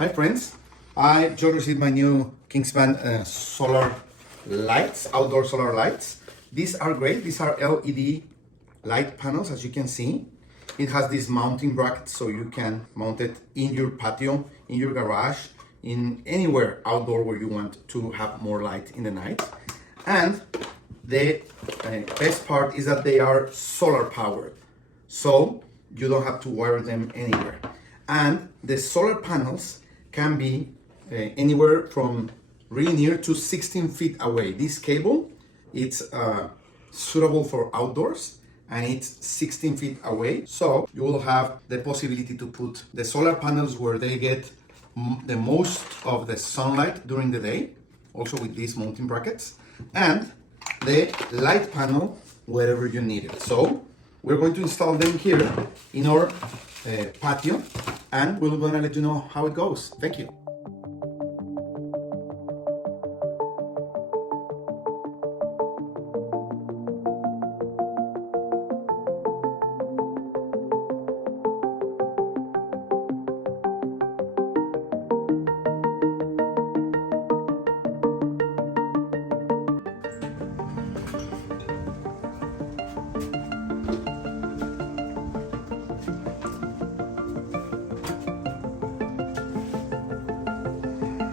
Hi friends, I just received my new Kingband solar lights, outdoor solar lights. These are great. These are LED light panels, as you can see. It has this mounting bracket so you can mount it in your patio, in your garage, in anywhere outdoor where you want to have more light in the night. And the best part is that they are solar powered, so you don't have to wire them anywhere. And the solar panels can be anywhere from really near to 16 feet away. This cable, it's suitable for outdoors and it's 16 feet away. So you will have the possibility to put the solar panels where they get the most of the sunlight during the day, also with these mounting brackets, and the light panel wherever you need it. So we're going to install them here in our patio, and we're going to let you know how it goes. Thank you.